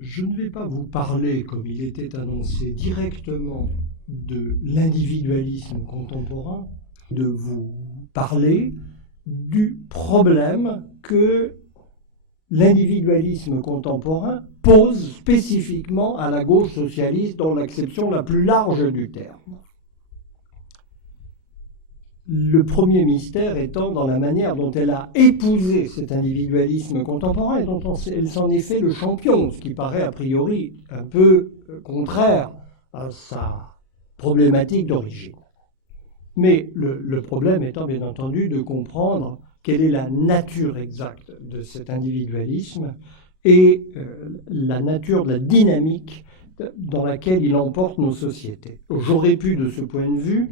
Je ne vais pas vous parler, comme il était annoncé, directement de l'individualisme contemporain, de vous parler du problème que l'individualisme contemporain pose spécifiquement à la gauche socialiste dans l'acception la plus large du terme. Le premier mystère étant dans la manière dont elle a épousé cet individualisme contemporain et dont elle s'en est fait le champion, ce qui paraît a priori un peu contraire à sa problématique d'origine. Mais le problème étant bien entendu de comprendre quelle est la nature exacte de cet individualisme et la nature de la dynamique dans laquelle il emporte nos sociétés. J'aurais pu, de ce point de vue,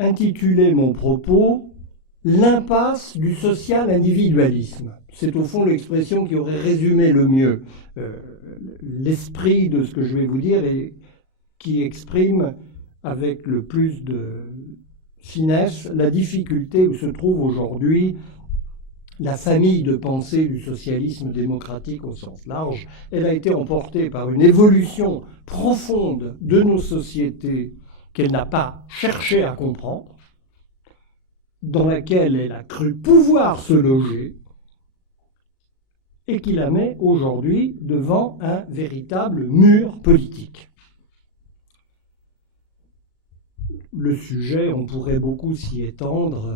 intituler mon propos « L'impasse du social individualisme ». C'est au fond l'expression qui aurait résumé le mieux l'esprit de ce que je vais vous dire et qui exprime avec le plus de finesse la difficulté où se trouve aujourd'hui la famille de pensée du socialisme démocratique au sens large. Elle a été emportée par une évolution profonde de nos sociétés qu'elle n'a pas cherché à comprendre, dans laquelle elle a cru pouvoir se loger, et qui la met aujourd'hui devant un véritable mur politique. Le sujet, on pourrait beaucoup s'y étendre,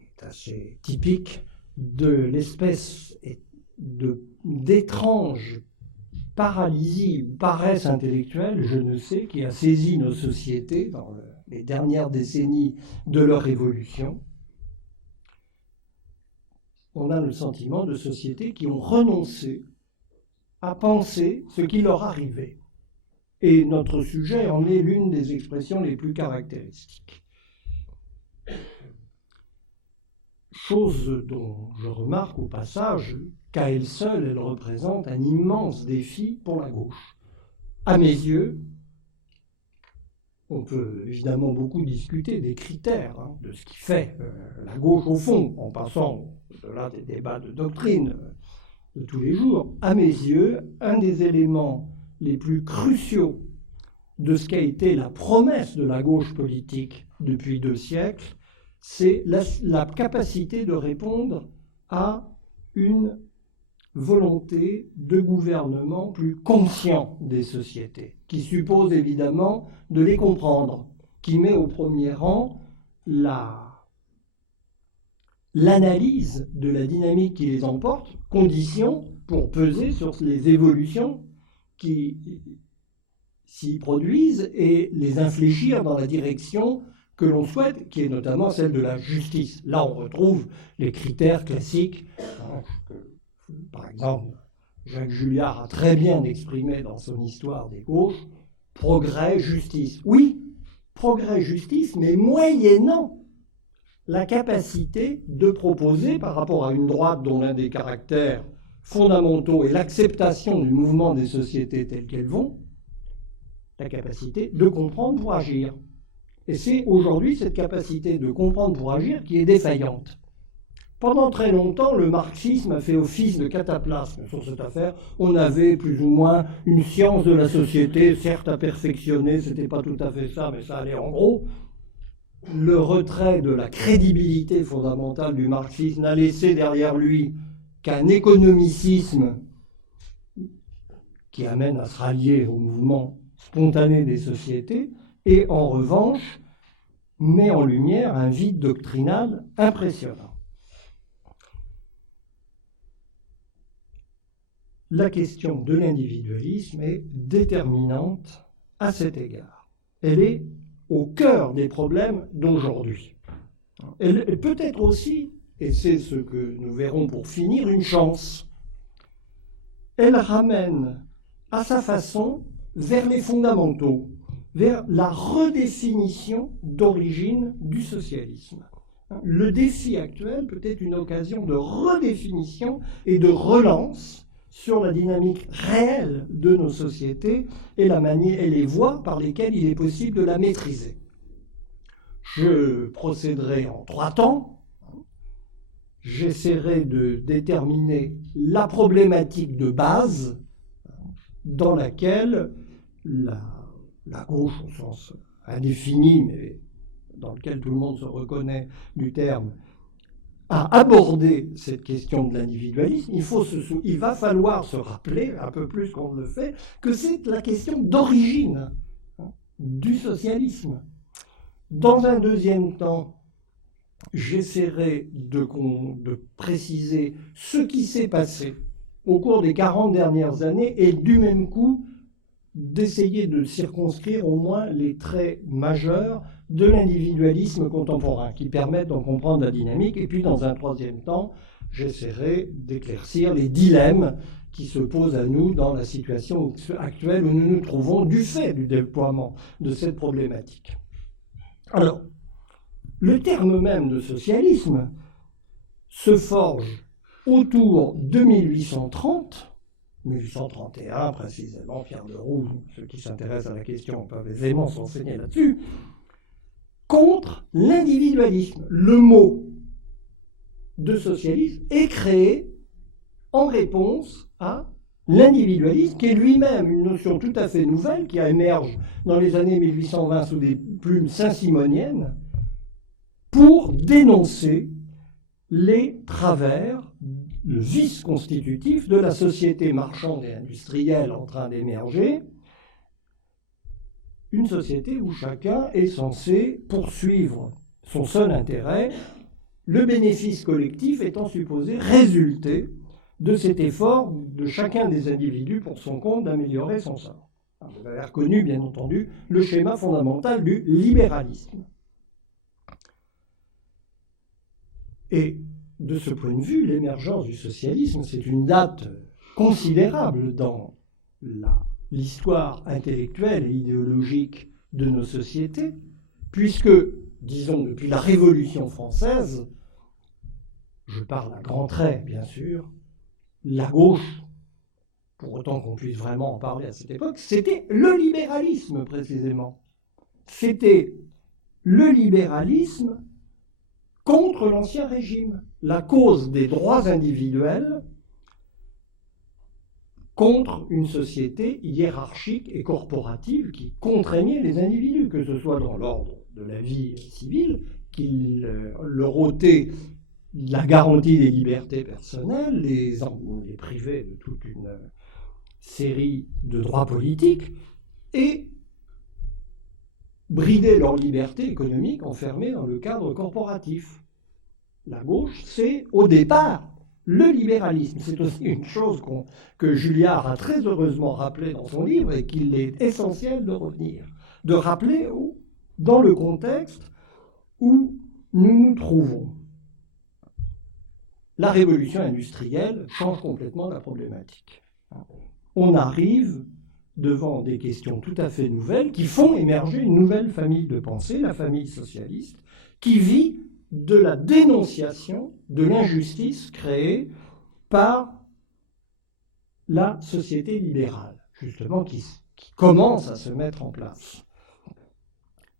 est assez typique de l'espèce d'étrange paralysie ou paresse intellectuelle, je ne sais, qui a saisi nos sociétés dans les dernières décennies de leur évolution. On a le sentiment de sociétés qui ont renoncé à penser ce qui leur arrivait. Et notre sujet en est l'une des expressions les plus caractéristiques. Chose dont je remarque au passage qu'à elle seule, elle représente un immense défi pour la gauche. À mes yeux, on peut évidemment beaucoup discuter des critères, de ce qui fait la gauche au fond, en passant au-delà des débats de doctrine de tous les jours. À mes yeux, un des éléments les plus cruciaux de ce qu'a été la promesse de la gauche politique depuis 2 siècles, c'est la capacité de répondre à une volonté de gouvernement plus conscient des sociétés, qui suppose évidemment de les comprendre, qui met au premier rang l'analyse de la dynamique qui les emporte, condition pour peser sur les évolutions qui s'y produisent et les infléchir dans la direction que l'on souhaite, qui est notamment celle de la justice. Là, on retrouve les critères classiques que, par exemple, Jacques Julliard a très bien exprimé dans son Histoire des gauches, progrès, justice. Oui, progrès, justice, mais moyennant la capacité de proposer, par rapport à une droite dont l'un des caractères fondamentaux est l'acceptation du mouvement des sociétés telles qu'elles vont, la capacité de comprendre pour agir. Et c'est aujourd'hui cette capacité de comprendre pour agir qui est défaillante. Pendant très longtemps, le marxisme a fait office de cataplasme sur cette affaire. On avait plus ou moins une science de la société, certes à perfectionner, c'était pas tout à fait ça, mais ça allait en gros. Le retrait de la crédibilité fondamentale du marxisme n'a laissé derrière lui qu'un économicisme qui amène à se rallier au mouvement spontané des sociétés, et en revanche met en lumière un vide doctrinal impressionnant. La question de l'individualisme est déterminante à cet égard. Elle est au cœur des problèmes d'aujourd'hui. Elle peut être aussi, et c'est ce que nous verrons pour finir, une chance. Elle ramène à sa façon vers les fondamentaux, vers la redéfinition d'origine du socialisme. Le défi actuel peut être une occasion de redéfinition et de relance sur la dynamique réelle de nos sociétés et la manière et les voies par lesquelles il est possible de la maîtriser. Je procéderai en 3 temps. J'essaierai de déterminer la problématique de base dans laquelle la gauche, au sens indéfini, mais dans lequel tout le monde se reconnaît du terme, a abordé cette question de l'individualisme, il va falloir se rappeler, un peu plus qu'on le fait, que c'est la question d'origine du socialisme. Dans un deuxième temps, j'essaierai de préciser ce qui s'est passé au cours des 40 dernières années et du même coup d'essayer de circonscrire au moins les traits majeurs de l'individualisme contemporain qui permettent d'en comprendre la dynamique. Et puis dans un troisième temps, j'essaierai d'éclaircir les dilemmes qui se posent à nous dans la situation actuelle où nous nous trouvons du fait du déploiement de cette problématique. Alors, le terme même de socialisme se forge autour de 1830, 1831 précisément, Pierre Leroux, ceux qui s'intéressent à la question peuvent aisément s'enseigner là-dessus, contre l'individualisme. Le mot de socialisme est créé en réponse à l'individualisme, qui est lui-même une notion tout à fait nouvelle, qui a émergé dans les années 1820 sous des plumes saint-simoniennes, pour dénoncer les travers, le vice constitutif de la société marchande et industrielle en train d'émerger, une société où chacun est censé poursuivre son seul intérêt, le bénéfice collectif étant supposé résulter de cet effort de chacun des individus pour son compte d'améliorer son sort. Vous avez reconnu, bien entendu, le schéma fondamental du libéralisme. Et de ce point de vue, l'émergence du socialisme, c'est une date considérable dans l'histoire intellectuelle et idéologique de nos sociétés, puisque, disons, depuis la Révolution française, je parle à grands traits, bien sûr, la gauche, pour autant qu'on puisse vraiment en parler à cette époque, c'était le libéralisme, précisément. C'était le libéralisme contre l'Ancien Régime, la cause des droits individuels contre une société hiérarchique et corporative qui contraignait les individus, que ce soit dans l'ordre de la vie civile, qui leur ôtait la garantie des libertés personnelles, les privait de toute une série de droits politiques, et brider leur liberté économique enfermée dans le cadre corporatif. La gauche, c'est au départ le libéralisme. C'est aussi une chose que Julliard a très heureusement rappelé dans son livre et qu'il est essentiel de retenir, de rappeler dans le contexte où nous nous trouvons. La révolution industrielle change complètement la problématique. On arrive devant des questions tout à fait nouvelles qui font émerger une nouvelle famille de pensée, la famille socialiste, qui vit de la dénonciation de l'injustice créée par la société libérale, justement, qui commence à se mettre en place.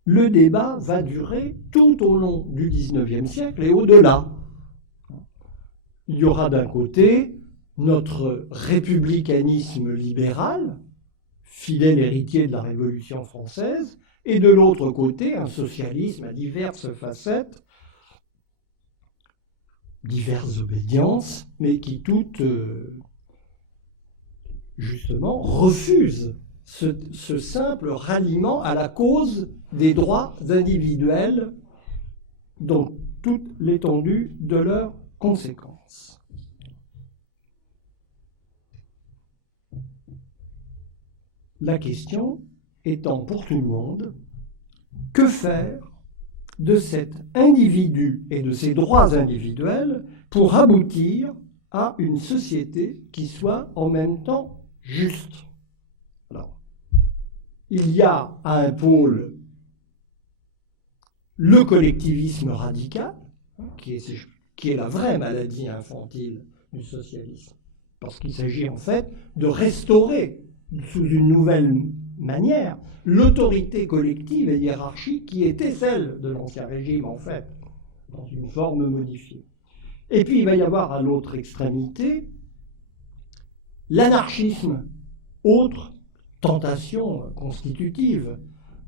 Le débat va durer tout au long du XIXe siècle et au-delà. Il y aura d'un côté notre républicanisme libéral, fidèle héritier de la Révolution française, et de l'autre côté, un socialisme à diverses facettes, diverses obédiences, mais qui toutes, justement, refusent ce simple ralliement à la cause des droits individuels dans toute l'étendue de leurs conséquences. La question étant pour tout le monde, que faire de cet individu et de ses droits individuels pour aboutir à une société qui soit en même temps juste. Alors, il y a à un pôle le collectivisme radical, qui est la vraie maladie infantile du socialisme, parce qu'il s'agit en fait de restaurer sous une nouvelle manière l'autorité collective et hiérarchique qui était celle de l'Ancien Régime, en fait, dans une forme modifiée. Et puis il va y avoir à l'autre extrémité l'anarchisme autre tentation constitutive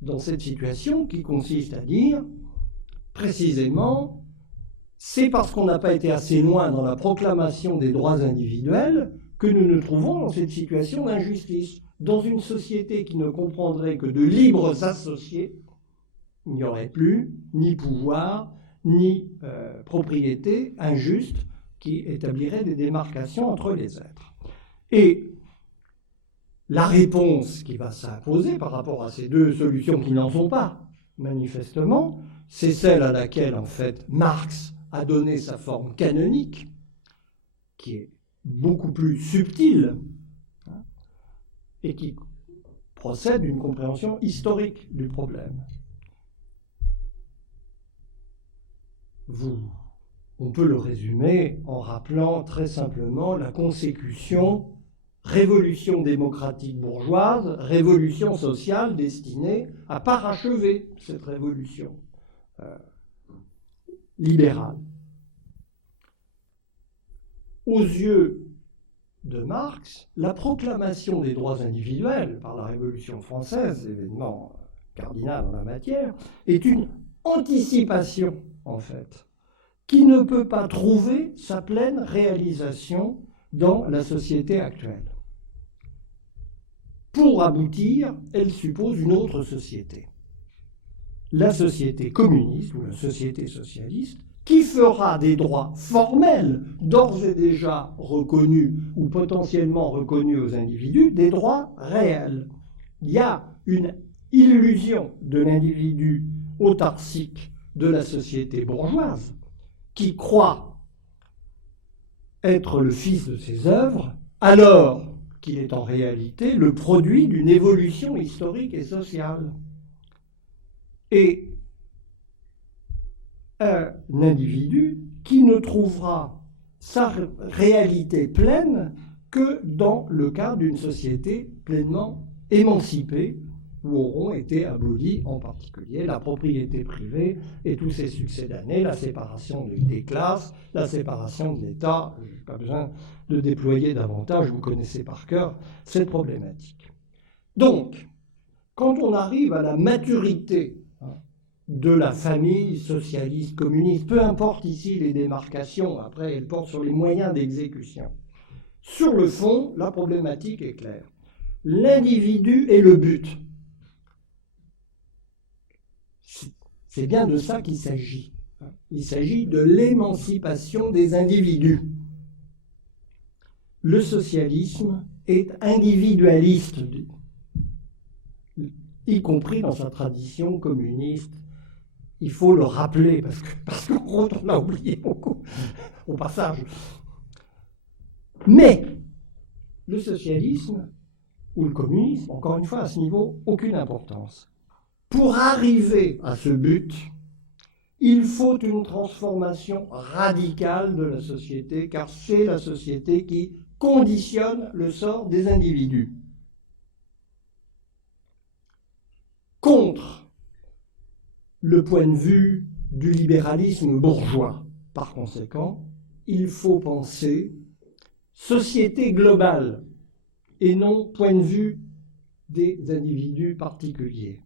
dans cette situation qui consiste à dire, précisément, c'est parce qu'on n'a pas été assez loin dans la proclamation des droits individuels que nous nous trouvons dans cette situation d'injustice. Dans une société qui ne comprendrait que de libres associés, il n'y aurait plus ni pouvoir, ni propriété injuste qui établirait des démarcations entre les êtres. Et la réponse qui va s'imposer par rapport à ces deux solutions qui n'en sont pas, manifestement, c'est celle à laquelle, en fait, Marx a donné sa forme canonique, qui est beaucoup plus subtile et qui procède d'une compréhension historique du problème. On peut le résumer en rappelant très simplement la consécution révolution démocratique bourgeoise, révolution sociale destinée à parachever cette révolution libérale. Aux yeux de Marx, la proclamation des droits individuels par la Révolution française, événement cardinal en la matière, est une anticipation, en fait, qui ne peut pas trouver sa pleine réalisation dans la société actuelle. Pour aboutir, elle suppose une autre société. La société communiste ou la société socialiste, qui fera des droits formels, d'ores et déjà reconnus ou potentiellement reconnus aux individus, des droits réels. Il y a une illusion de l'individu autarcique de la société bourgeoise qui croit être le fils de ses œuvres, alors qu'il est en réalité le produit d'une évolution historique et sociale. Et un individu qui ne trouvera sa réalité pleine que dans le cadre d'une société pleinement émancipée, où auront été abolis en particulier la propriété privée et tous ses succédanés, la séparation des classes, la séparation de l'État. Je n'ai pas besoin de déployer davantage, vous connaissez par cœur cette problématique. Donc, quand on arrive à la maturité de la famille socialiste, communiste, peu importe ici les démarcations, après elles portent sur les moyens d'exécution. Sur le fond, la problématique est claire. L'individu est le but. C'est bien de ça qu'il s'agit. Il s'agit de l'émancipation des individus. Le socialisme est individualiste, y compris dans sa tradition communiste. Il faut le rappeler, parce qu'on l'a oublié beaucoup au passage. Mais le socialisme ou le communisme, encore une fois, à ce niveau, aucune importance. Pour arriver à ce but, il faut une transformation radicale de la société, car c'est la société qui conditionne le sort des individus. Contre le point de vue du libéralisme bourgeois, par conséquent, il faut penser société globale et non point de vue des individus particuliers.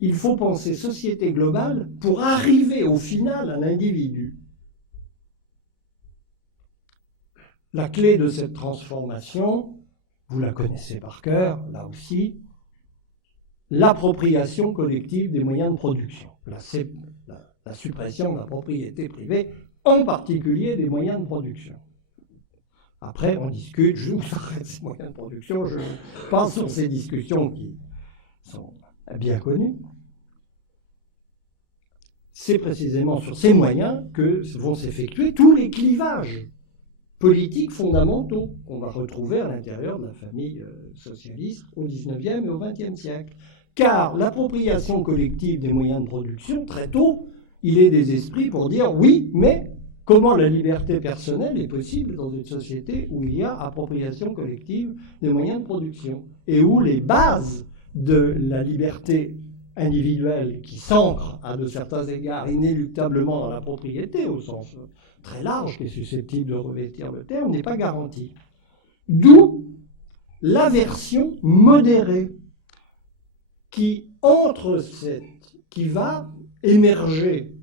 Il faut penser société globale pour arriver au final à l'individu. La clé de cette transformation, vous la connaissez par cœur, là aussi, l'appropriation collective des moyens de production, la suppression de la propriété privée, en particulier des moyens de production. Après, on discute, je vous arrête ces moyens de production, je pense sur ces discussions qui sont bien connues. C'est précisément sur ces moyens que vont s'effectuer tous les clivages politiques fondamentaux qu'on va retrouver à l'intérieur de la famille socialiste au XIXe et au XXe siècle. Car l'appropriation collective des moyens de production, très tôt, il est des esprits pour dire oui, mais comment la liberté personnelle est possible dans une société où il y a appropriation collective des moyens de production et où les bases de la liberté individuelle qui s'ancre à de certains égards inéluctablement dans la propriété, au sens très large qui est susceptible de revêtir le terme, n'est pas garantie. D'où l'aversion modérée qui va émerger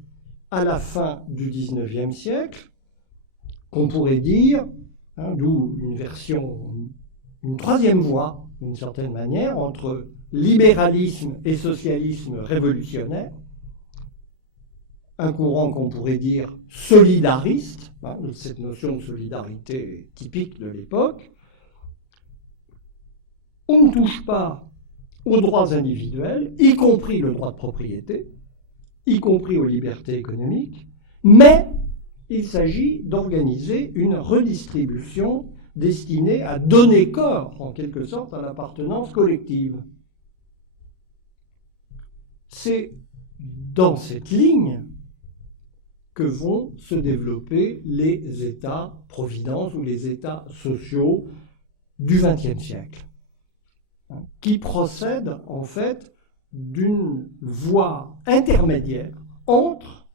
à la fin du XIXe siècle, qu'on pourrait dire, d'où une troisième voie, d'une certaine manière, entre libéralisme et socialisme révolutionnaire, un courant qu'on pourrait dire solidariste, cette notion de solidarité est typique de l'époque. On ne touche pas aux droits individuels, y compris le droit de propriété, y compris aux libertés économiques, mais il s'agit d'organiser une redistribution destinée à donner corps, en quelque sorte, à l'appartenance collective. C'est dans cette ligne que vont se développer les États-providence ou les États sociaux du XXe siècle, qui procèdent en fait d'une voie intermédiaire entre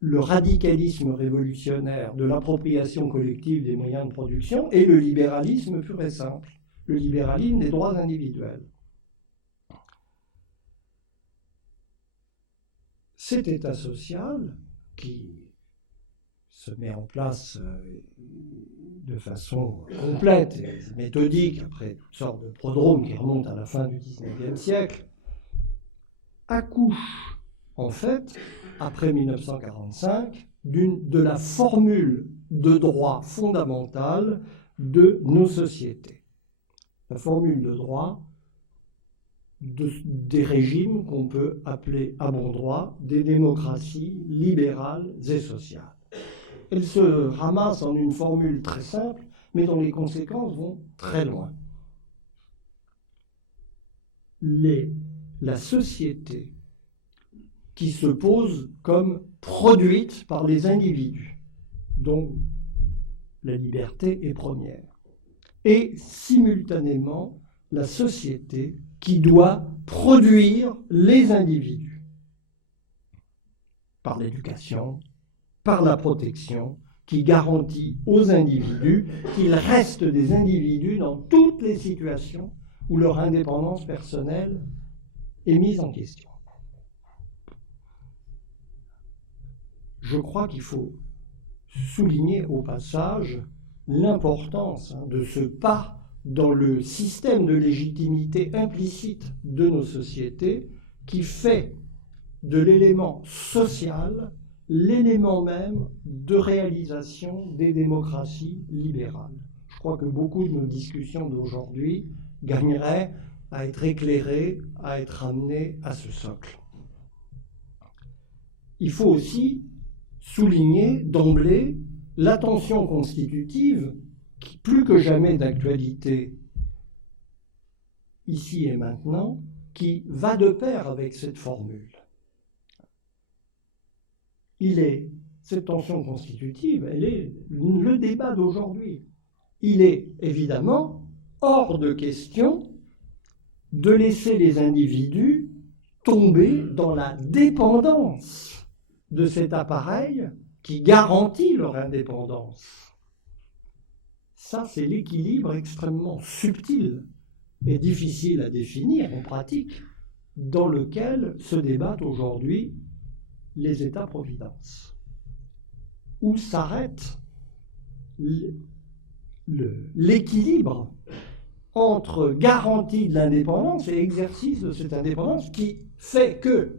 le radicalisme révolutionnaire de l'appropriation collective des moyens de production et le libéralisme pur et simple, le libéralisme des droits individuels. Cet État social qui se met en place de façon complète et méthodique, après toutes sortes de prodromes qui remontent à la fin du XIXe siècle, accouche en fait, après 1945, de la formule de droit fondamentale de nos sociétés. La formule de droit des régimes qu'on peut appeler à bon droit des démocraties libérales et sociales. Elle se ramasse en une formule très simple, mais dont les conséquences vont très loin. La société qui se pose comme produite par les individus, dont la liberté est première, et simultanément la société qui doit produire les individus par l'éducation, par la protection, qui garantit aux individus qu'ils restent des individus dans toutes les situations où leur indépendance personnelle est mise en question. Je crois qu'il faut souligner au passage l'importance de ce pas dans le système de légitimité implicite de nos sociétés qui fait de l'élément social l'élément même de réalisation des démocraties libérales. Je crois que beaucoup de nos discussions d'aujourd'hui gagneraient à être éclairées, à être amenées à ce socle. Il faut aussi souligner d'emblée la tension constitutive qui, plus que jamais d'actualité, ici et maintenant, qui va de pair avec cette formule. Cette tension constitutive, elle est le débat d'aujourd'hui. Il est évidemment hors de question de laisser les individus tomber dans la dépendance de cet appareil qui garantit leur indépendance. Ça, c'est l'équilibre extrêmement subtil et difficile à définir en pratique, dans lequel se débattent aujourd'hui les États-providence, où s'arrête l'équilibre entre garantie de l'indépendance et exercice de cette indépendance qui fait que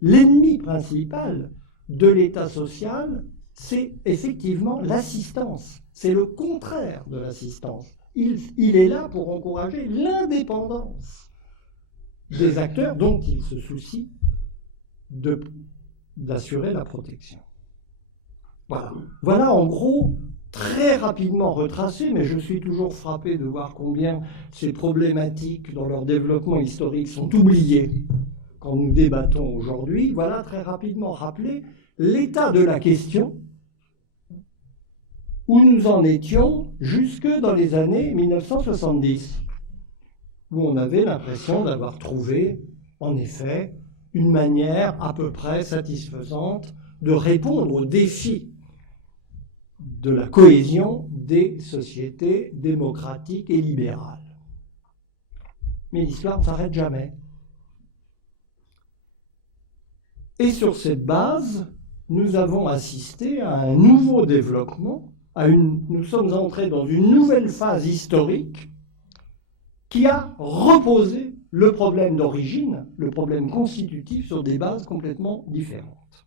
l'ennemi principal de l'État social, c'est effectivement l'assistance. C'est le contraire de l'assistance. Il est là pour encourager l'indépendance des acteurs dont il se soucie d'assurer la protection. Voilà en gros, très rapidement retracé, mais je suis toujours frappé de voir combien ces problématiques dans leur développement historique sont oubliées quand nous débattons aujourd'hui. Voilà très rapidement rappelé l'état de la question où nous en étions jusque dans les années 1970, où on avait l'impression d'avoir trouvé, en effet, une manière à peu près satisfaisante de répondre aux défis de la cohésion des sociétés démocratiques et libérales. Mais l'histoire ne s'arrête jamais. Et sur cette base, nous avons assisté à un nouveau développement, nous sommes entrés dans une nouvelle phase historique qui a reposé le problème d'origine, le problème constitutif, sur des bases complètement différentes.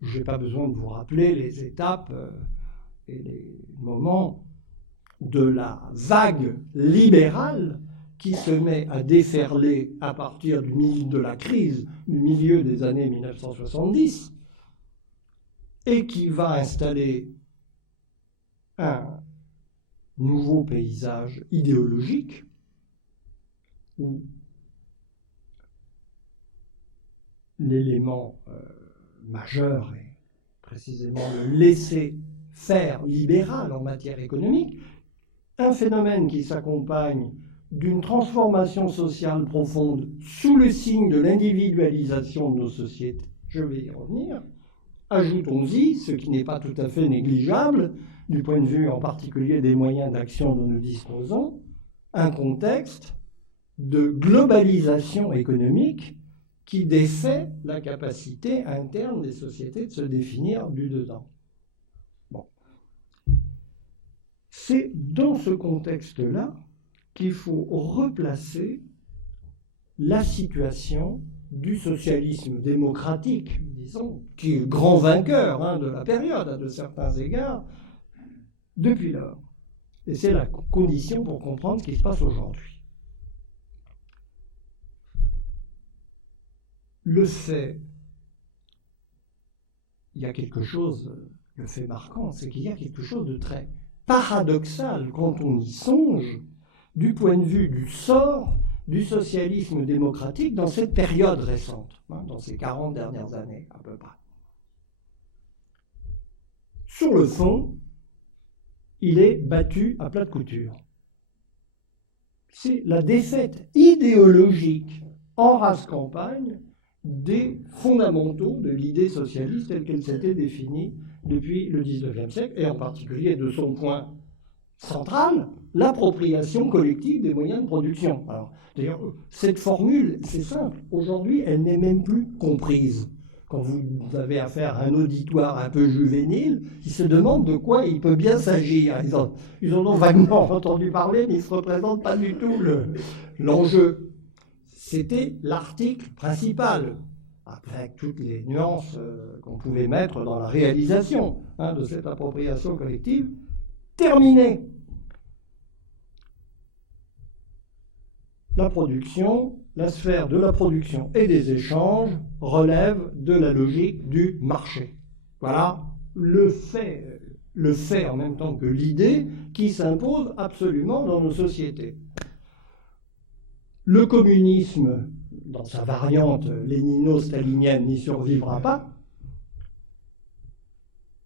Je n'ai pas besoin de vous rappeler les étapes et les moments de la vague libérale qui se met à déferler à partir de la crise du milieu des années 1970 et qui va installer un nouveau paysage idéologique où l'élément majeur est précisément le laisser-faire libéral en matière économique, un phénomène qui s'accompagne d'une transformation sociale profonde sous le signe de l'individualisation de nos sociétés. Je vais y revenir. Ajoutons-y, ce qui n'est pas tout à fait négligeable, du point de vue en particulier des moyens d'action dont nous disposons, un contexte de globalisation économique qui défait la capacité interne des sociétés de se définir du dedans. Bon. C'est dans ce contexte-là qu'il faut replacer la situation du socialisme démocratique, disons, qui est le grand vainqueur de la période, à de certains égards, depuis lors. Et c'est la condition pour comprendre ce qui se passe aujourd'hui. Le fait, il y a quelque chose, le fait marquant, c'est qu'il y a quelque chose de très paradoxal quand on y songe, du point de vue du sort du socialisme démocratique dans cette période récente, dans ces 40 dernières années à peu près. Sur le fond, il est battu à plat de couture. C'est la défaite idéologique en race campagne des fondamentaux de l'idée socialiste telle qu'elle s'était définie depuis le XIXe siècle, et en particulier de son point central, l'appropriation collective des moyens de production. Alors, d'ailleurs, cette formule, c'est simple, aujourd'hui, elle n'est même plus comprise. Quand vous avez affaire à un auditoire un peu juvénile, il se demande de quoi il peut bien s'agir. Ils en ont vaguement entendu parler, mais ils ne se représentent pas du tout l'enjeu. C'était l'article principal, avec toutes les nuances qu'on pouvait mettre dans la réalisation de cette appropriation collective, terminé. La production, la sphère de la production et des échanges relève de la logique du marché. Voilà le fait en même temps que l'idée qui s'impose absolument dans nos sociétés. Le communisme, dans sa variante lénino-stalinienne, n'y survivra pas,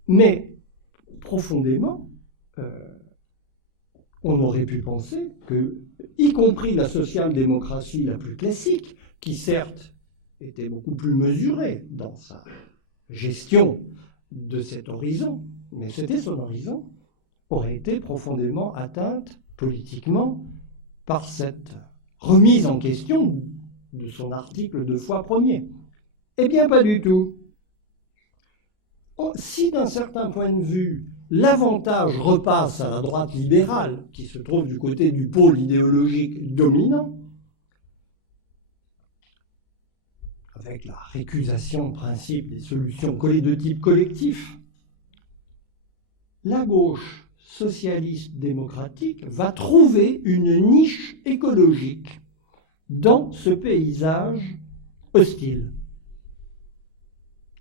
mais profondément, on aurait pu penser que, y compris la social-démocratie la plus classique, qui certes était beaucoup plus mesurée dans sa gestion de cet horizon, mais c'était son horizon, aurait été profondément atteinte politiquement par cette remise en question de son article de foi premier. Eh bien, pas du tout. Si d'un certain point de vue, l'avantage repasse à la droite libérale, qui se trouve du côté du pôle idéologique dominant, avec la récusation de principe des solutions de type collectif, la gauche socialiste démocratique va trouver une niche écologique dans ce paysage hostile,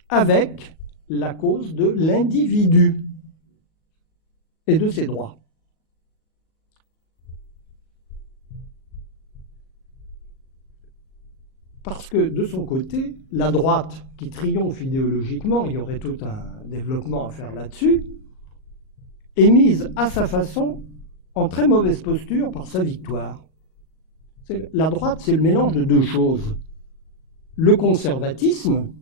avec la cause de l'individu et de ses droits. Parce que de son côté, la droite qui triomphe idéologiquement, il y aurait tout un développement à faire là-dessus, est mise à sa façon en très mauvaise posture par sa victoire. La droite, c'est le mélange de deux choses. Le conservatisme,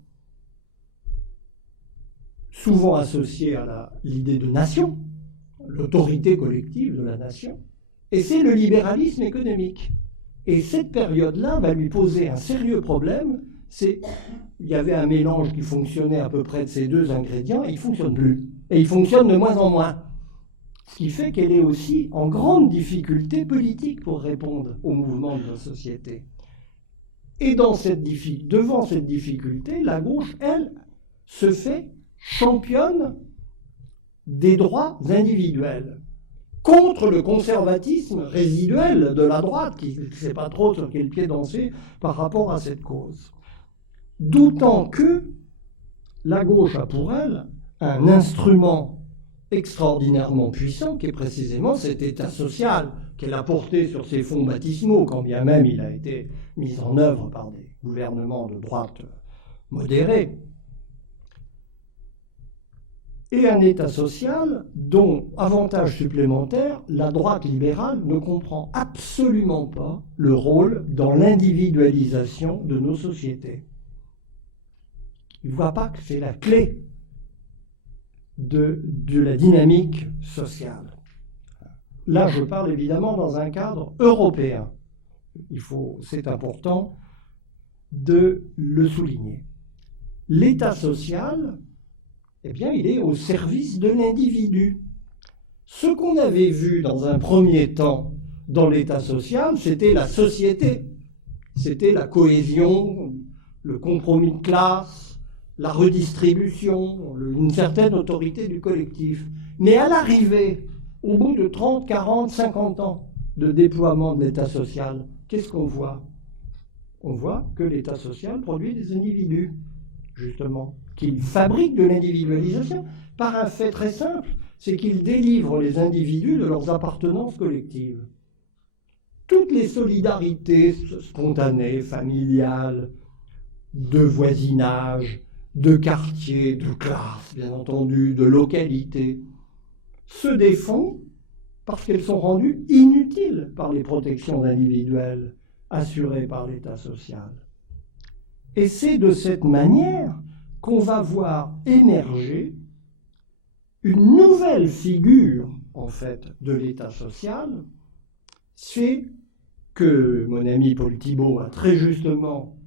souvent associée à l'idée de nation, l'autorité collective de la nation, et c'est le libéralisme économique. Et cette période-là va lui poser un sérieux problème. Il y avait un mélange qui fonctionnait à peu près de ces deux ingrédients, et il ne fonctionne plus. Et il fonctionne de moins en moins. Ce qui fait qu'elle est aussi en grande difficulté politique pour répondre au mouvement de la société. Et devant cette difficulté, la gauche, elle, se fait championne des droits individuels, contre le conservatisme résiduel de la droite, qui ne sait pas trop sur quel pied danser par rapport à cette cause. D'autant que la gauche a pour elle un instrument extraordinairement puissant, qui est précisément cet État social qu'elle a porté sur ses fonds baptismaux, quand bien même il a été mis en œuvre par des gouvernements de droite modérés. Et un État social dont, avantage supplémentaire, la droite libérale ne comprend absolument pas le rôle dans l'individualisation de nos sociétés. Il ne voit pas que c'est la clé de la dynamique sociale. Là, je parle évidemment dans un cadre européen. C'est important de le souligner. L'État social, eh bien, il est au service de l'individu. Ce qu'on avait vu dans un premier temps dans l'État social, c'était la société. C'était la cohésion, le compromis de classe, la redistribution, une certaine autorité du collectif. Mais à l'arrivée, au bout de 30, 40, 50 ans de déploiement de l'État social, qu'est-ce qu'on voit? On voit que l'État social produit des individus, justement, qu'il fabrique de l'individualisation par un fait très simple, c'est qu'il délivre les individus de leurs appartenances collectives. Toutes les solidarités spontanées, familiales, de voisinage, de quartier, de classe, bien entendu, de localité, se défont parce qu'elles sont rendues inutiles par les protections individuelles assurées par l'État social. Et c'est de cette manière qu'on va voir émerger une nouvelle figure, en fait, de l'État social. C'est que mon ami Paul Thibault a très justement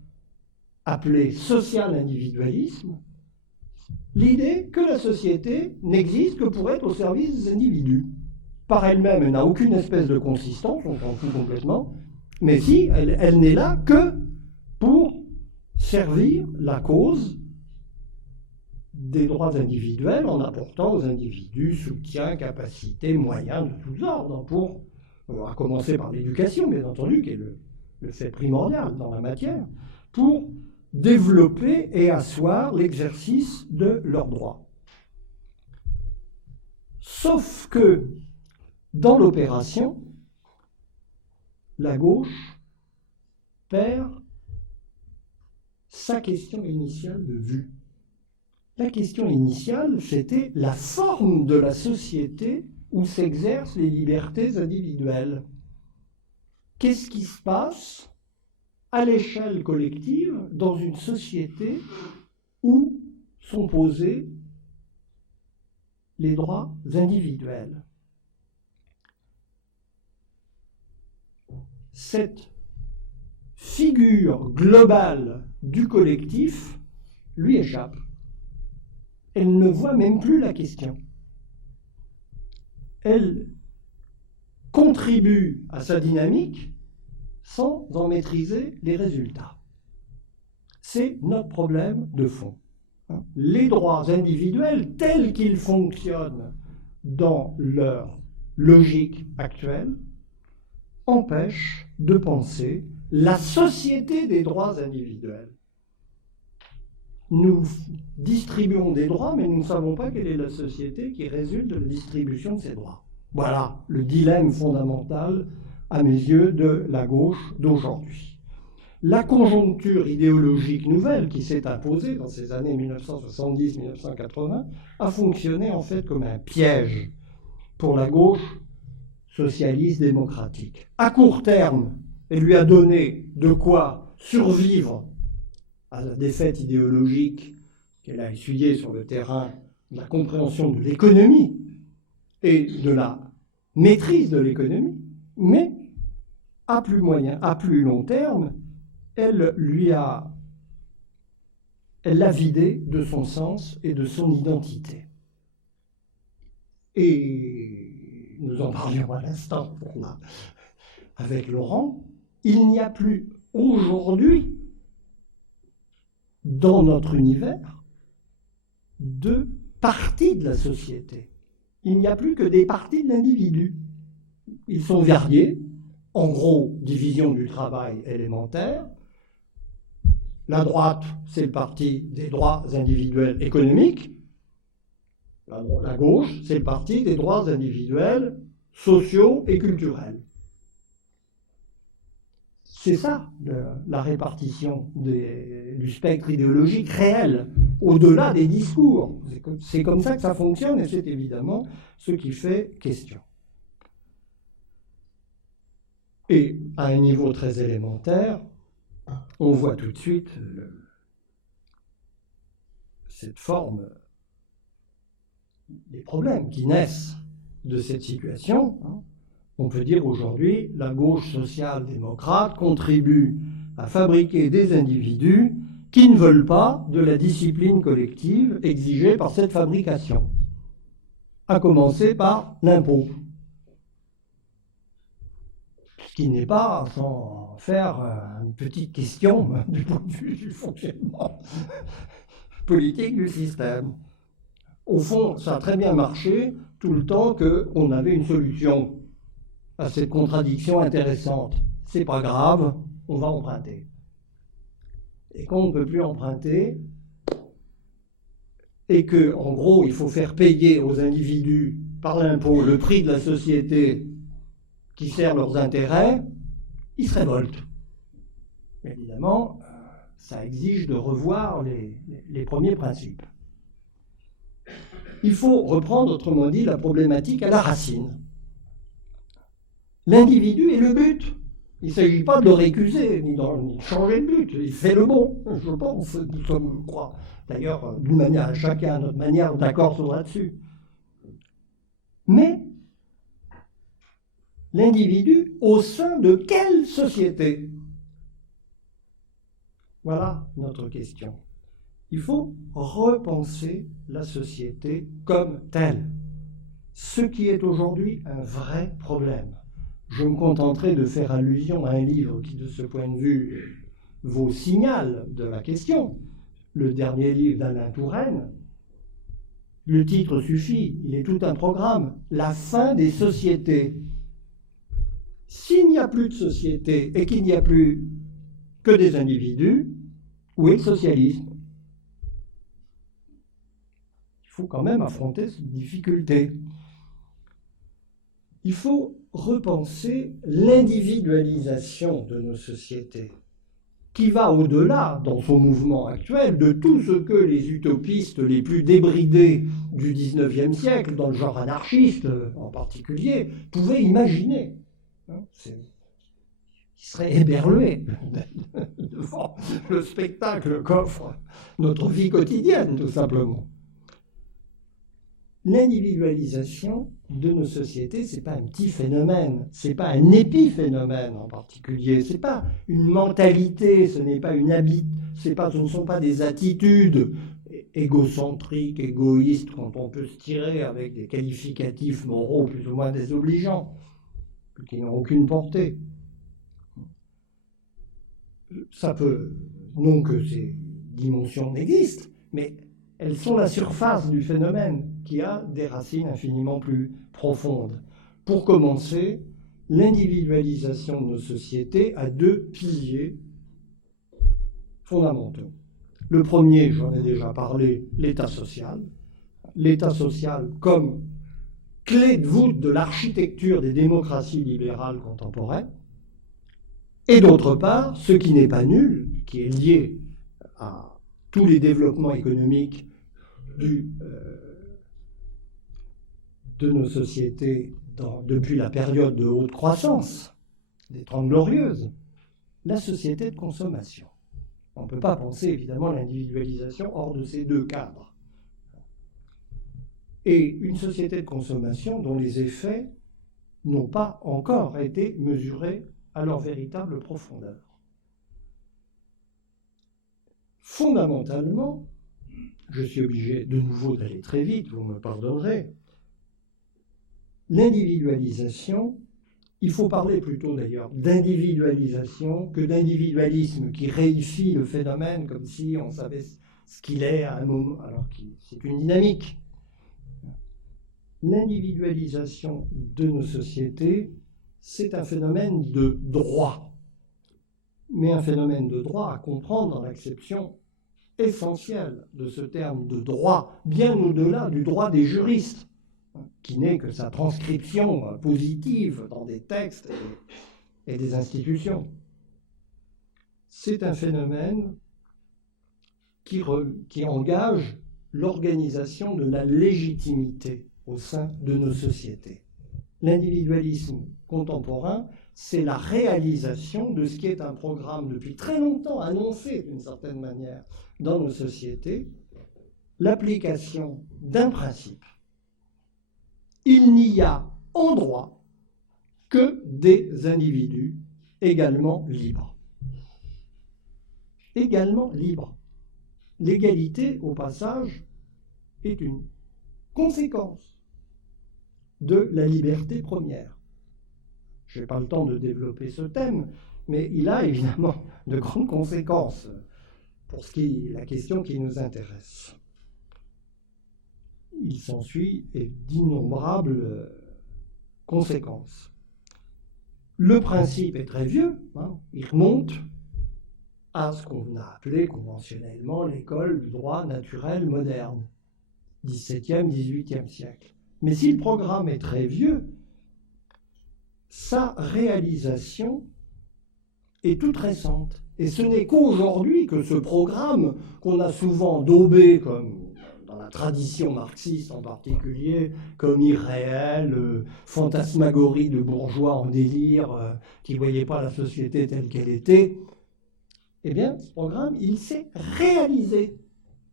appelé social-individualisme, l'idée que la société n'existe que pour être au service des individus. Par elle-même, elle n'a aucune espèce de consistance, on s'en fout complètement, mais si, elle n'est là que pour servir la cause des droits individuels en apportant aux individus soutien, capacité, moyens de tous ordres, à commencer par l'éducation, bien entendu, qui est le fait primordial dans la matière, pour développer et asseoir l'exercice de leurs droits. Sauf que, dans l'opération, la gauche perd sa question initiale de vue. La question initiale, c'était la forme de la société où s'exercent les libertés individuelles. Qu'est-ce qui se passe à l'échelle collective dans une société où sont posés les droits individuels? Cette figure globale du collectif lui échappe. Elle ne voit même plus la question. Elle contribue à sa dynamique sans en maîtriser les résultats. C'est notre problème de fond. Les droits individuels, tels qu'ils fonctionnent dans leur logique actuelle, empêchent de penser la société des droits individuels. Nous distribuons des droits, mais nous ne savons pas quelle est la société qui résulte de la distribution de ces droits. Voilà le dilemme fondamental, à mes yeux, de la gauche d'aujourd'hui. La conjoncture idéologique nouvelle qui s'est imposée dans ces années 1970-1980 a fonctionné en fait comme un piège pour la gauche socialiste démocratique. À court terme, elle lui a donné de quoi survivre à la défaite idéologique qu'elle a essuyée sur le terrain la compréhension de l'économie et de la maîtrise de l'économie, mais à plus long terme, elle l'a vidé de son sens et de son identité. Et nous en parlions à l'instant avec Laurent, il n'y a plus aujourd'hui, dans notre univers, de parties de la société. Il n'y a plus que des parties de l'individu. Ils sont variés, en gros, division du travail élémentaire. La droite, c'est le parti des droits individuels économiques. La gauche, c'est le parti des droits individuels sociaux et culturels. C'est ça, la répartition du spectre idéologique réel, au-delà des discours. C'est comme ça que ça fonctionne, et c'est évidemment ce qui fait question. Et à un niveau très élémentaire, on voit tout de suite cette forme, les problèmes qui naissent de cette situation. On peut dire aujourd'hui, la gauche social-démocrate contribue à fabriquer des individus qui ne veulent pas de la discipline collective exigée par cette fabrication, à commencer par l'impôt, ce qui n'est pas sans faire une petite question du point de vue du fonctionnement politique du système. Au fond, ça a très bien marché tout le temps qu'on avait une solution à cette contradiction intéressante. C'est pas grave, on va emprunter. Et quand on ne peut plus emprunter, et que, en gros, il faut faire payer aux individus par l'impôt le prix de la société qui sert leurs intérêts, ils se révoltent. Évidemment, ça exige de revoir les premiers principes. Il faut reprendre, autrement dit, la problématique à la racine. L'individu est le but. Il ne s'agit pas de le récuser, ni de changer de but. Il fait le bon, je pense. Nous sommes, je crois, d'ailleurs, d'une manière, chacun à notre manière, d'accord là-dessus. Mais l'individu au sein de quelle société? Voilà notre question. Il faut repenser la société comme telle. Ce qui est aujourd'hui un vrai problème. Je me contenterai de faire allusion à un livre qui, de ce point de vue, vaut signal de la question. Le dernier livre d'Alain Touraine. Le titre suffit, il est tout un programme. La fin des sociétés. S'il n'y a plus de société et qu'il n'y a plus que des individus, où est le socialisme? Il faut quand même affronter cette difficulté. Il faut repenser l'individualisation de nos sociétés, qui va au-delà, dans son mouvement actuel, de tout ce que les utopistes les plus débridés du XIXe siècle, dans le genre anarchiste en particulier, pouvaient imaginer. Ils seraient éberlués devant le spectacle qu'offre notre vie quotidienne, tout simplement. L'individualisation de nos sociétés, ce n'est pas un petit phénomène, ce n'est pas un épiphénomène en particulier, ce n'est pas une mentalité, ce n'est pas une ce ne sont pas des attitudes égocentriques, égoïstes, quand on peut se tirer avec des qualificatifs moraux plus ou moins désobligeants, qui n'ont aucune portée. Ça peut, non que ces dimensions n'existent, mais elles sont la surface du phénomène qui a des racines infiniment plus profondes. Pour commencer, l'individualisation de nos sociétés a deux piliers fondamentaux. Le premier, j'en ai déjà parlé, l'État social. L'État social comme clé de voûte de l'architecture des démocraties libérales contemporaines. Et d'autre part, ce qui n'est pas nul, qui est lié à tous les développements économiques de nos sociétés depuis la période de haute croissance, des Trente Glorieuses, la société de consommation. On ne peut pas penser évidemment l'individualisation hors de ces deux cadres. et une société de consommation dont les effets n'ont pas encore été mesurés à leur véritable profondeur. Fondamentalement, je suis obligé de nouveau d'aller très vite, vous me pardonnerez, l'individualisation, il faut parler plutôt d'ailleurs d'individualisation que d'individualisme qui réifie le phénomène comme si on savait ce qu'il est à un moment, alors que c'est une dynamique. L'individualisation de nos sociétés, c'est un phénomène de droit, mais un phénomène de droit à comprendre dans l'acception essentielle de ce terme de droit, bien au-delà du droit des juristes, qui n'est que sa transcription positive dans des textes et des institutions. C'est un phénomène qui engage l'organisation de la légitimité au sein de nos sociétés. L'individualisme contemporain, c'est la réalisation de ce qui est un programme depuis très longtemps annoncé d'une certaine manière dans nos sociétés, l'application d'un principe. Il n'y a en droit que des individus également libres. Également libres. L'égalité, au passage, est une conséquence de la liberté première. Je n'ai pas le temps de développer ce thème, mais il a évidemment de grandes conséquences pour la question qui nous intéresse. Il s'ensuit d'innombrables conséquences. Le principe est très vieux, il remonte à ce qu'on a appelé conventionnellement l'école du droit naturel moderne, 17e, 18e siècle. Mais si le programme est très vieux, sa réalisation est toute récente. Et ce n'est qu'aujourd'hui que ce programme, qu'on a souvent daubé, comme dans la tradition marxiste en particulier, comme irréel, fantasmagorie de bourgeois en délire, qui ne voyaient pas la société telle qu'elle était, eh bien, ce programme, il s'est réalisé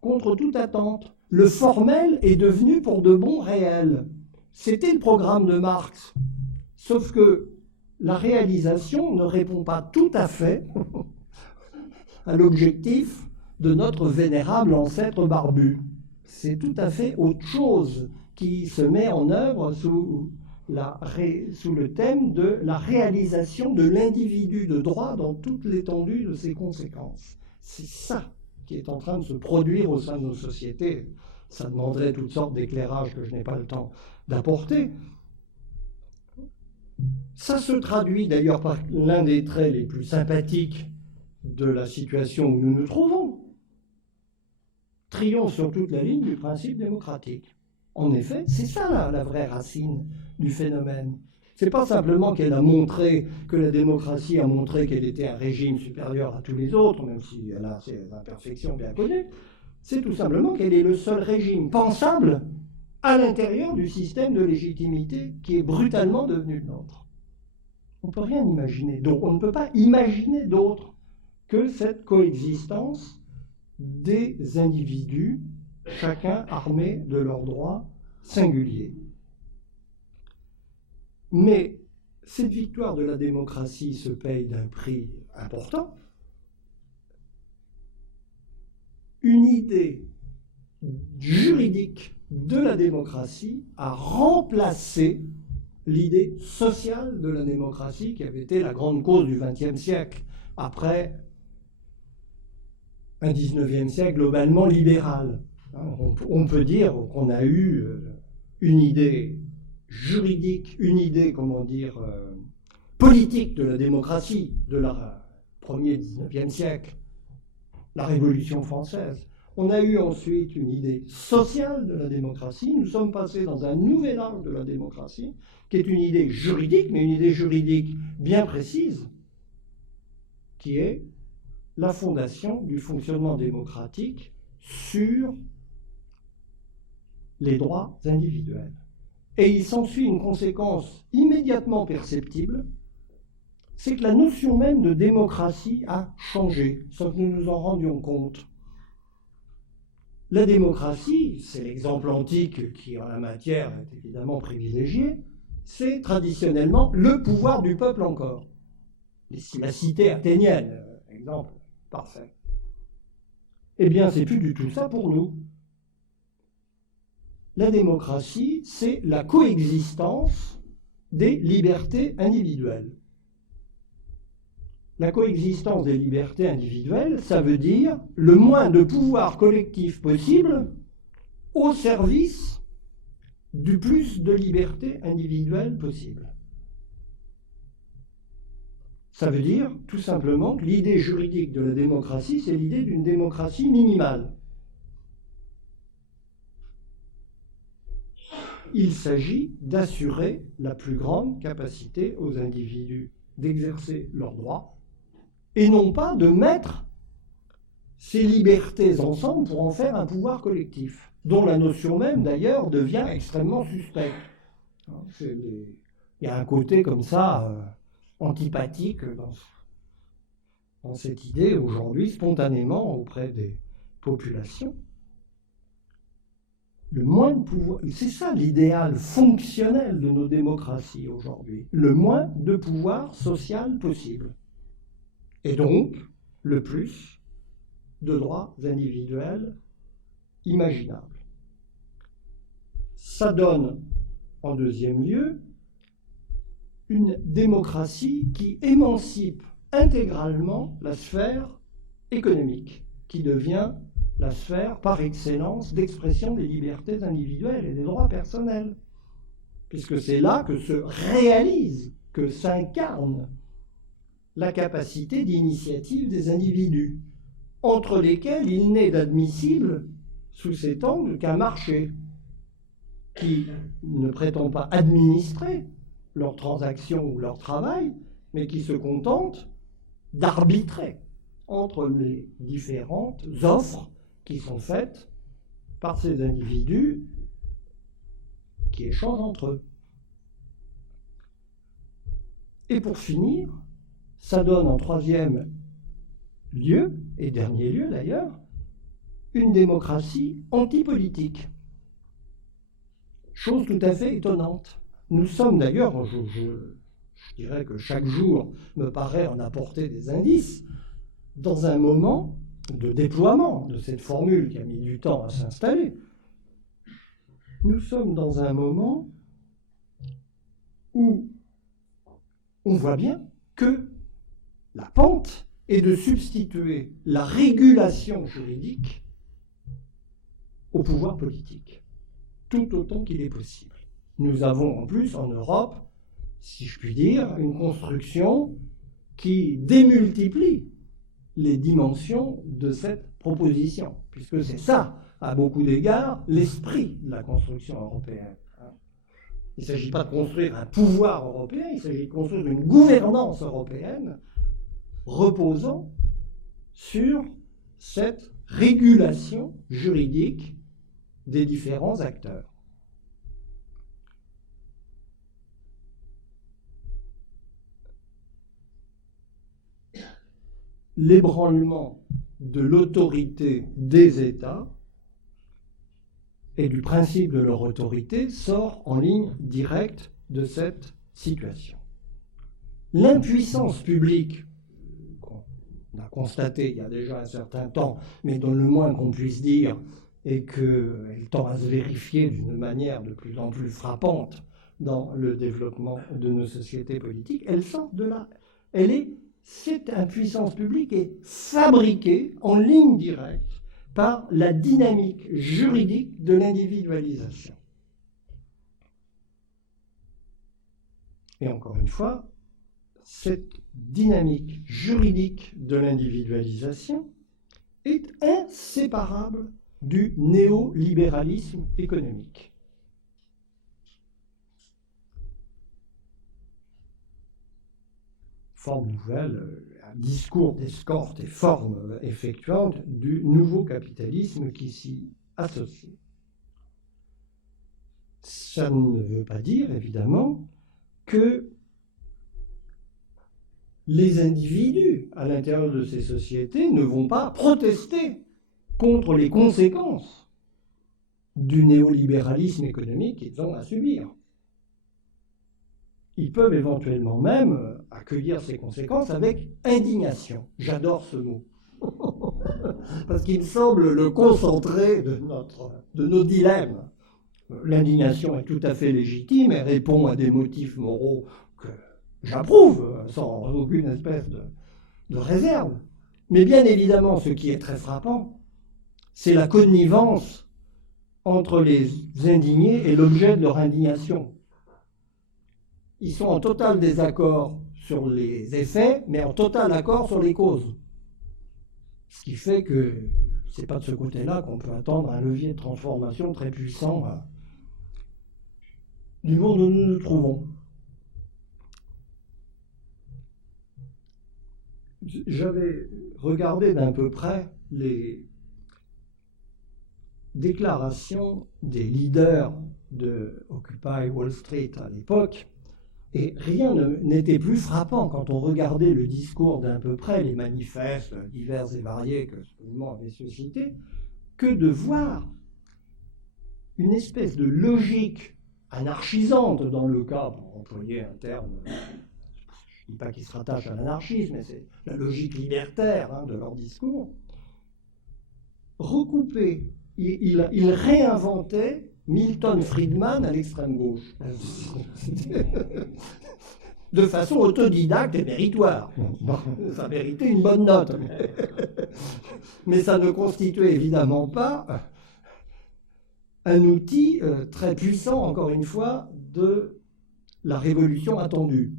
contre toute attente. Le formel est devenu pour de bon réel. C'était le programme de Marx. Sauf que la réalisation ne répond pas tout à fait à l'objectif de notre vénérable ancêtre barbu. C'est tout à fait autre chose qui se met en œuvre sous le thème de la réalisation de l'individu de droit dans toute l'étendue de ses conséquences. C'est ça qui est en train de se produire au sein de nos sociétés. Ça demanderait toutes sortes d'éclairages que je n'ai pas le temps d'apporter. Ça se traduit d'ailleurs par l'un des traits les plus sympathiques de la situation où nous nous trouvons. Triomphe sur toute la ligne du principe démocratique. En effet, c'est ça la vraie racine du phénomène. C'est pas simplement qu'elle a montré, que la démocratie a montré qu'elle était un régime supérieur à tous les autres, même si elle a ses imperfections bien connues. C'est tout simplement qu'elle est le seul régime pensable à l'intérieur du système de légitimité qui est brutalement devenu le nôtre. On ne peut rien imaginer d'autre. On ne peut pas imaginer d'autre que cette coexistence des individus, chacun armé de leurs droits singuliers. Mais cette victoire de la démocratie se paye d'un prix important. Une idée juridique de la démocratie a remplacé l'idée sociale de la démocratie qui avait été la grande cause du XXe siècle, après un XIXe siècle globalement libéral. On peut dire qu'on a eu une idée juridique, une idée, politique de la démocratie de la premier XIXe siècle, la Révolution française. On a eu ensuite une idée sociale de la démocratie. Nous sommes passés dans un nouvel âge de la démocratie, qui est une idée juridique, mais une idée juridique bien précise, qui est la fondation du fonctionnement démocratique sur les droits individuels. Et il s'ensuit une conséquence immédiatement perceptible, c'est que la notion même de démocratie a changé, sans que nous nous en rendions compte. La démocratie, c'est l'exemple antique qui en la matière est évidemment privilégié, c'est traditionnellement le pouvoir du peuple encore. La cité athénienne, exemple parfait. Eh bien, c'est plus du tout ça pour nous. La démocratie, c'est la coexistence des libertés individuelles. La coexistence des libertés individuelles, ça veut dire le moins de pouvoir collectif possible au service du plus de liberté individuelle possible. Ça veut dire tout simplement que l'idée juridique de la démocratie, c'est l'idée d'une démocratie minimale. Il s'agit d'assurer la plus grande capacité aux individus d'exercer leurs droits et non pas de mettre ces libertés ensemble pour en faire un pouvoir collectif, dont la notion même d'ailleurs devient extrêmement suspecte. Il y a un côté comme ça antipathique dans cette idée aujourd'hui spontanément auprès des populations. Le moins de pouvoir, c'est ça l'idéal fonctionnel de nos démocraties aujourd'hui, le moins de pouvoir social possible. Et donc, le plus de droits individuels imaginables. Ça donne, en deuxième lieu, une démocratie qui émancipe intégralement la sphère économique, qui devient la sphère par excellence d'expression des libertés individuelles et des droits personnels. Puisque c'est là que se réalise, que s'incarne la capacité d'initiative des individus, entre lesquels il n'est d'admissible, sous cet angle, qu'un marché qui ne prétend pas administrer leurs transactions ou leur travail, mais qui se contente d'arbitrer entre les différentes offres qui sont faites par ces individus qui échangent entre eux. Et pour finir, ça donne en troisième lieu, et dernier lieu d'ailleurs, une démocratie antipolitique. Chose tout à fait étonnante. Nous sommes d'ailleurs, je dirais que chaque jour me paraît en apporter des indices, dans un moment de déploiement de cette formule qui a mis du temps à s'installer. Nous sommes dans un moment où on voit bien que la pente est de substituer la régulation juridique au pouvoir politique, tout autant qu'il est possible. Nous avons en plus en Europe, si je puis dire, une construction qui démultiplie les dimensions de cette proposition, puisque c'est ça, à beaucoup d'égards, l'esprit de la construction européenne. Il ne s'agit pas de construire un pouvoir européen, il s'agit de construire une gouvernance européenne reposant sur cette régulation juridique des différents acteurs. L'ébranlement de l'autorité des États et du principe de leur autorité sort en ligne directe de cette situation. L'impuissance publique, qu'on a constatée il y a déjà un certain temps, mais dont le moins qu'on puisse dire est qu'elle tend à se vérifier d'une manière de plus en plus frappante dans le développement de nos sociétés politiques, elle sort de là. Cette impuissance publique est fabriquée en ligne directe par la dynamique juridique de l'individualisation. Et encore une fois, cette dynamique juridique de l'individualisation est inséparable du néolibéralisme économique. Forme nouvelle, un discours d'escorte et forme effectuante du nouveau capitalisme qui s'y associe. Ça ne veut pas dire, évidemment, que les individus à l'intérieur de ces sociétés ne vont pas protester contre les conséquences du néolibéralisme économique qu'ils ont à subir. Ils peuvent éventuellement même accueillir ces conséquences avec indignation. J'adore ce mot. Parce qu'il me semble le concentré de nos dilemmes. L'indignation est tout à fait légitime et répond à des motifs moraux que j'approuve sans aucune espèce de réserve. Mais bien évidemment, ce qui est très frappant, c'est la connivence entre les indignés et l'objet de leur indignation. Ils sont en total désaccord sur les effets, mais en total accord sur les causes. Ce qui fait que c'est pas de ce côté-là qu'on peut attendre un levier de transformation très puissant du monde où nous nous trouvons. J'avais regardé d'un peu près les déclarations des leaders de Occupy Wall Street à l'époque, et rien n'était plus frappant quand on regardait le discours d'à peu près les manifestes divers et variés que ce mouvement avait suscité, que de voir une espèce de logique anarchisante dans le cas, pour employer un terme, je ne dis pas qu'il se rattache à l'anarchisme, mais c'est la logique libertaire de leur discours, recoupée. Il réinventait Milton Friedman à l'extrême gauche, de façon autodidacte et méritoire. Ça méritait une bonne note, mais ça ne constituait évidemment pas un outil très puissant, encore une fois, de la révolution attendue.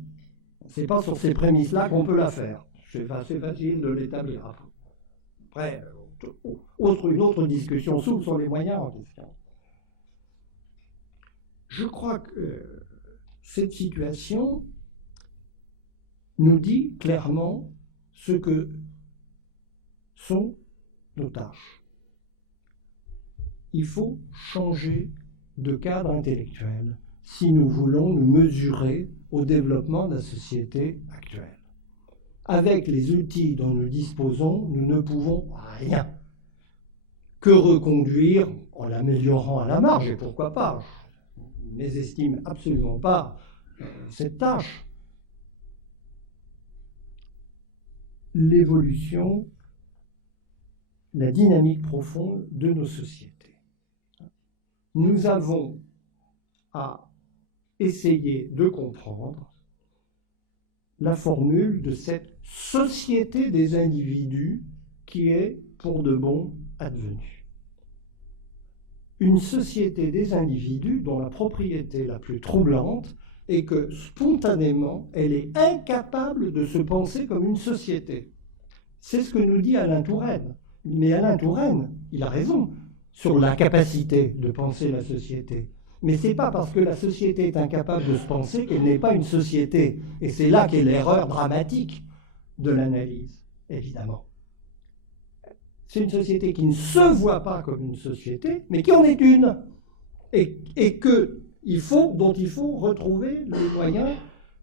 C'est pas sur ces prémices-là qu'on peut la faire. C'est assez facile de l'établir. Après, une autre discussion s'ouvre sur les moyens en question. Je crois que cette situation nous dit clairement ce que sont nos tâches. Il faut changer de cadre intellectuel si nous voulons nous mesurer au développement de la société actuelle. Avec les outils dont nous disposons, nous ne pouvons rien que reconduire en l'améliorant à la marge, et pourquoi pas. Je ne mésestime absolument pas cette tâche. L'évolution, la dynamique profonde de nos sociétés. Nous avons à essayer de comprendre la formule de cette société des individus qui est pour de bon advenue. Une société des individus dont la propriété la plus troublante est que spontanément, elle est incapable de se penser comme une société. C'est ce que nous dit Alain Touraine. Mais Alain Touraine, il a raison sur la capacité de penser la société. Mais ce n'est pas parce que la société est incapable de se penser qu'elle n'est pas une société. Et c'est là qu'est l'erreur dramatique de l'analyse, évidemment. C'est une société qui ne se voit pas comme une société, mais qui en est une. Et dont il faut retrouver les moyens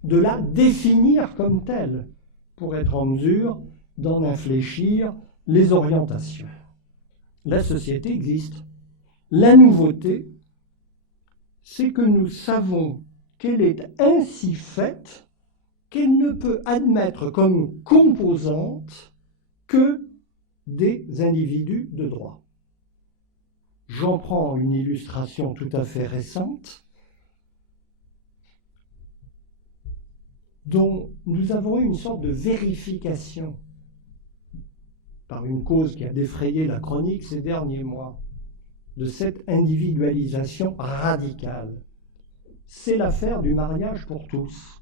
de la définir comme telle, pour être en mesure d'en infléchir les orientations. La société existe. La nouveauté, c'est que nous savons qu'elle est ainsi faite qu'elle ne peut admettre comme composante que des individus de droit. J'en prends une illustration tout à fait récente, dont nous avons eu une sorte de vérification par une cause qui a défrayé la chronique ces derniers mois, de cette individualisation radicale. C'est l'affaire du mariage pour tous.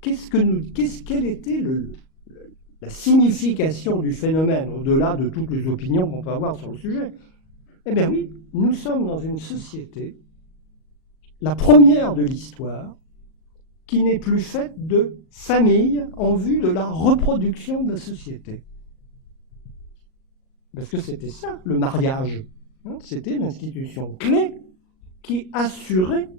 Quelle était la signification du phénomène, au-delà de toutes les opinions qu'on peut avoir sur le sujet? Eh bien oui, nous sommes dans une société, la première de l'histoire, qui n'est plus faite de famille en vue de la reproduction de la société. Parce que c'était ça, le mariage. C'était l'institution clé qui assurait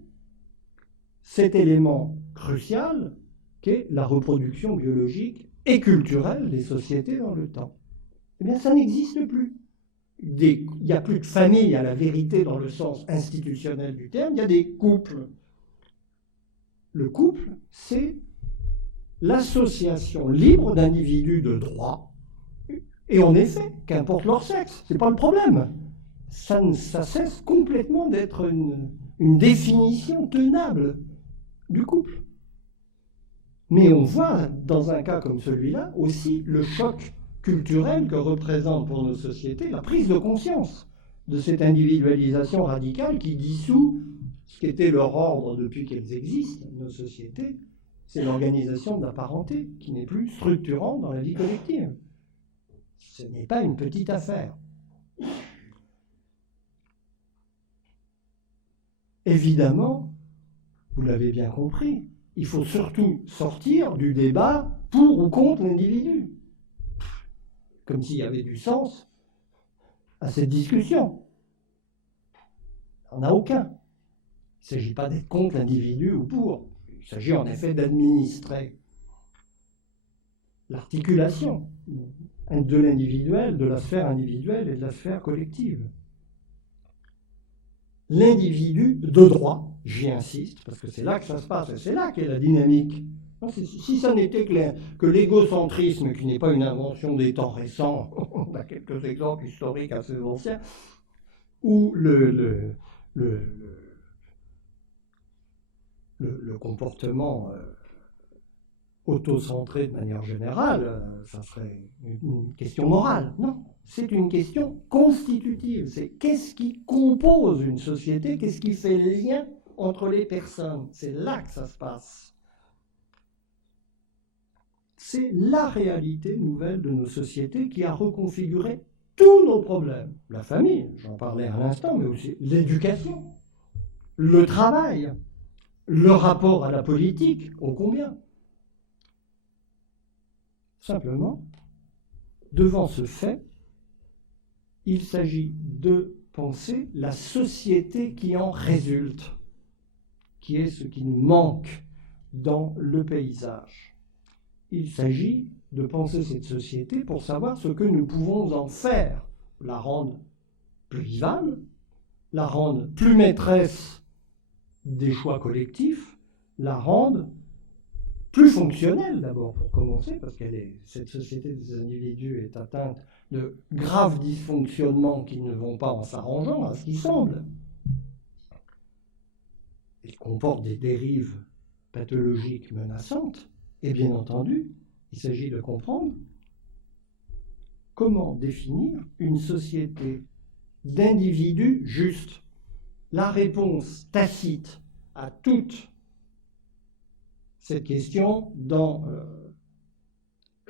cet élément crucial qu'est la reproduction biologique et culturelle des sociétés dans le temps. Eh bien, ça n'existe plus. il n'y a plus de famille à la vérité dans le sens institutionnel du terme, il y a des couples. Le couple, c'est l'association libre d'individus de droit, et en effet, qu'importe leur sexe, c'est pas le problème. Ça cesse complètement d'être une définition tenable du couple. Mais on voit, dans un cas comme celui-là, aussi le choc culturel que représente pour nos sociétés la prise de conscience de cette individualisation radicale qui dissout ce qu'était leur ordre depuis qu'elles existent, nos sociétés, c'est l'organisation de la parenté qui n'est plus structurante dans la vie collective. Ce n'est pas une petite affaire. Évidemment, vous l'avez bien compris, il faut surtout sortir du débat pour ou contre l'individu. Comme s'il y avait du sens à cette discussion. Il n'y en a aucun. Il ne s'agit pas d'être contre l'individu ou pour. Il s'agit en effet d'administrer l'articulation de l'individuel, de la sphère individuelle et de la sphère collective. L'individu de droit, j'y insiste, parce que c'est là que ça se passe, et c'est là qu'est la dynamique. Si ça n'était que l'égocentrisme, qui n'est pas une invention des temps récents, on a quelques exemples historiques assez anciens, ou le comportement auto-centré de manière générale, ça serait une question morale. Non, c'est une question constitutive. C'est qu'est-ce qui compose une société, qu'est-ce qui fait le lien entre les personnes. C'est là que ça se passe. C'est la réalité nouvelle de nos sociétés qui a reconfiguré tous nos problèmes. La famille, j'en parlais à l'instant, mais aussi l'éducation, le travail, le rapport à la politique, ô combien. Simplement, devant ce fait, il s'agit de penser la société qui en résulte, qui est ce qui nous manque dans le paysage. Il s'agit de penser cette société pour savoir ce que nous pouvons en faire, la rendre plus vivable, la rendre plus maîtresse des choix collectifs, la rendre plus fonctionnelle d'abord pour commencer, parce que cette société des individus est atteinte de graves dysfonctionnements qui ne vont pas en s'arrangeant, à ce qui semble. Il comporte des dérives pathologiques menaçantes, et bien entendu, il s'agit de comprendre comment définir une société d'individus justes. La réponse tacite à toute cette question dans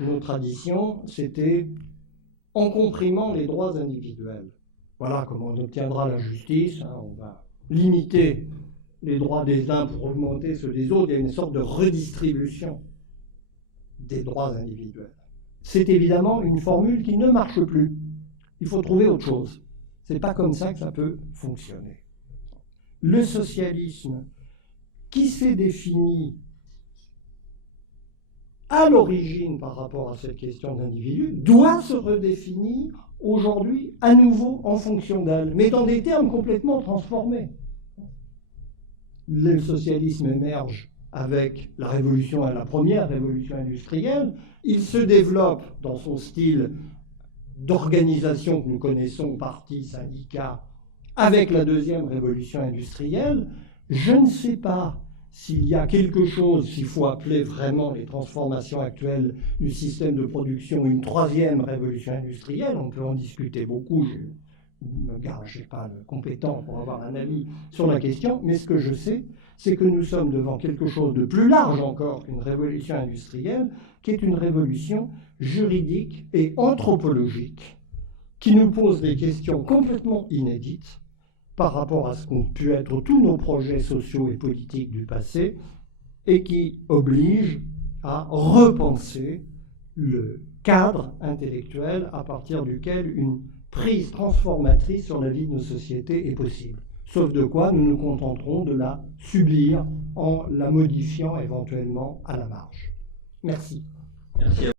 nos traditions, c'était en comprimant les droits individuels. Voilà comment on obtiendra la justice, hein, on va limiter les droits des uns pour augmenter ceux des autres, il y a une sorte de redistribution des droits individuels. C'est évidemment une formule qui ne marche plus. Il faut trouver autre chose. C'est pas comme ça que ça peut fonctionner. Le socialisme, qui s'est défini à l'origine par rapport à cette question d'individu, doit se redéfinir aujourd'hui à nouveau en fonction d'elle, mais dans des termes complètement transformés. Le socialisme émerge avec la première révolution industrielle. Il se développe dans son style d'organisation que nous connaissons, partis, syndicats, avec la deuxième révolution industrielle. Je ne sais pas s'il y a quelque chose, s'il faut appeler vraiment les transformations actuelles du système de production une troisième révolution industrielle. On peut en discuter beaucoup, je ne suis pas compétent pour avoir un avis sur la question, mais ce que je sais, c'est que nous sommes devant quelque chose de plus large encore qu'une révolution industrielle, qui est une révolution juridique et anthropologique, qui nous pose des questions complètement inédites par rapport à ce qu'ont pu être tous nos projets sociaux et politiques du passé, et qui oblige à repenser le cadre intellectuel à partir duquel une prise transformatrice sur la vie de nos sociétés est possible. Sauf de quoi nous nous contenterons de la subir en la modifiant éventuellement à la marge. Merci. Merci.